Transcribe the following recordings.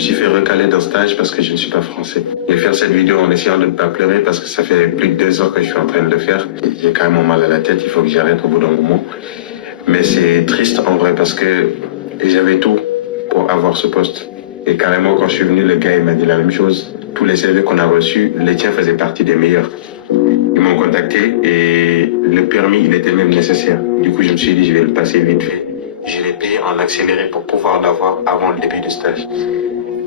me suis fait recaler d'un stage parce que je ne suis pas français. Je vais faire cette vidéo en essayant de ne pas pleurer parce que ça fait plus de 2 ans que je suis en train de le faire. J'ai carrément mal à la tête, il faut que j'arrête au bout d'un moment. Mais c'est triste en vrai parce que j'avais tout pour avoir ce poste. Et carrément, quand je suis venu, le gars il m'a dit la même chose. Tous les CV qu'on a reçus, les tiens faisaient partie des meilleurs. Ils m'ont contacté et le permis, il était même nécessaire. Du coup, je me suis dit, je vais le passer vite fait. Je l'ai payé en accéléré pour pouvoir l'avoir avant le début du stage.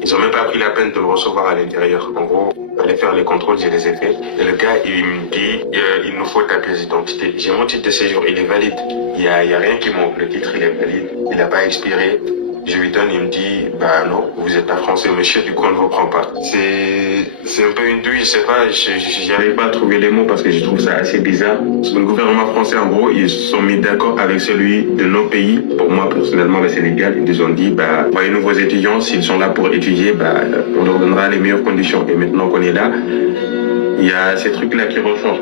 Ils ont même pas pris la peine de le recevoir à l'intérieur. En gros, aller faire les contrôles, je les ai fait. Et le gars, il me dit, il nous faut ta pièce d'identité. J'ai mon titre de séjour, il est valide. Il y a rien qui manque. Le titre, il est valide. Il n'a pas expiré. Je lui donne, il me dit, bah non, vous n'êtes pas français, monsieur, du coup on ne vous prend pas. C'est un peu une douille, je sais pas, j'arrive pas à trouver les mots parce que je trouve ça assez bizarre. Le gouvernement français, en gros, ils se sont mis d'accord avec celui de nos pays. Pour moi, personnellement, le Sénégal, ils nous ont dit, bah, les nouveaux étudiants, s'ils sont là pour étudier, bah, on leur donnera les meilleures conditions. Et maintenant qu'on est là, il y a ces trucs-là qui rechangent.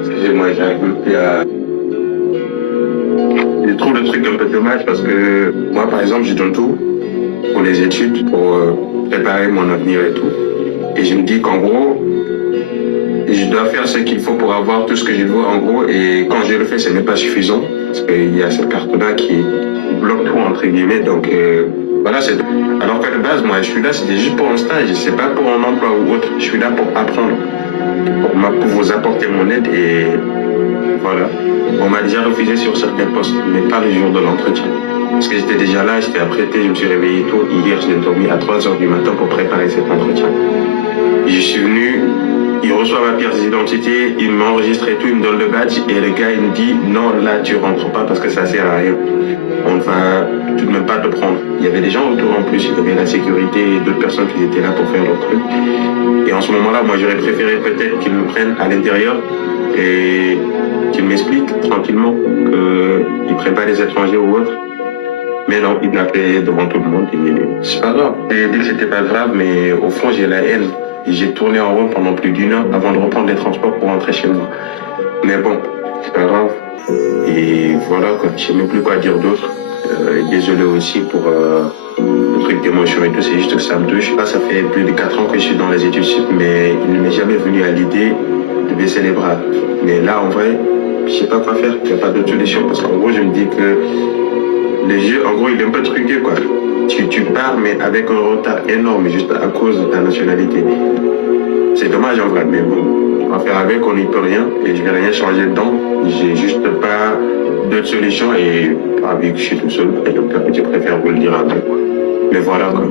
Excusez-moi, j'arrive même plus à... Je trouve le truc un peu dommage parce que moi, par exemple, je donne tout pour les études, pour préparer mon avenir et tout. Et je me dis qu'en gros, je dois faire ce qu'il faut pour avoir tout ce que je veux, en gros. Et quand je le fais, ce n'est pas suffisant parce qu'il y a cette carte-là qui bloque tout, entre guillemets. Donc, voilà, c'est... Alors qu'à la base, moi, je suis là, c'était juste pour un stage. C'est pas pour un emploi ou autre. Je suis là pour apprendre, pour vous apporter mon aide et... Voilà. On m'a déjà refusé sur certains postes, mais pas le jour de l'entretien. Parce que j'étais déjà là, j'étais apprêté, je me suis réveillé tôt. Hier, je l'ai dormi à 3 h du matin pour préparer cet entretien. Je suis venu, il reçoit ma pièce d'identité, il m'enregistre et tout, il me donne le badge et le gars, il me dit non, là, tu rentres pas parce que ça sert à rien. On ne va tout de même pas te prendre. Il y avait des gens autour en plus, il y avait la sécurité et d'autres personnes qui étaient là pour faire leur truc. Et en ce moment-là, moi, j'aurais préféré peut-être qu'ils me prennent à l'intérieur et qu'il m'explique tranquillement qu'il ne prenne pas les étrangers ou autre. Mais non, il m'a fait devant tout le monde. C'est pas grave. J'ai dit que c'était pas grave, mais au fond, j'ai la haine. Et j'ai tourné en rond pendant plus d'1 heure avant de reprendre les transports pour rentrer chez moi. Mais bon, c'est pas grave. Et voilà, quoi. Je sais même plus quoi dire d'autre. Désolé aussi pour le truc d'émotion et tout, c'est juste que ça me touche. Là, ça fait plus de 4 ans que je suis dans les études sup, mais il ne m'est jamais venu à l'idée de baisser les bras. Mais là, en vrai, je sais pas quoi faire, il n'y a pas d'autre solution parce qu'en gros je me dis que les jeux, en gros il est un peu truqué quoi. Tu pars mais avec un retard énorme juste à cause de ta nationalité. C'est dommage en vrai, mais bon, on va faire avec, on n'y peut rien et je vais rien changer dedans. J'ai juste pas d'autre solution et vu que je suis tout seul, et donc je préfère vous le dire après. Mais voilà quoi.